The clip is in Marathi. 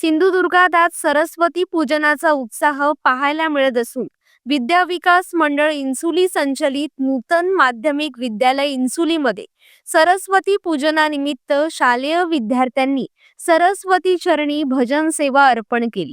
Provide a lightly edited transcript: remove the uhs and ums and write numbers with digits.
सिंधुदुर्गात आज सरस्वती पूजनाचा उत्साह पाहायला मिळत असून विद्या विकास मंडळ इन्सुली संचलित नूतन माध्यमिक विद्यालय इन्सुलीमध्ये सरस्वती पूजनानिमित्त शालेय विद्यार्थ्यांनी सरस्वती चरणी भजन सेवा अर्पण केली।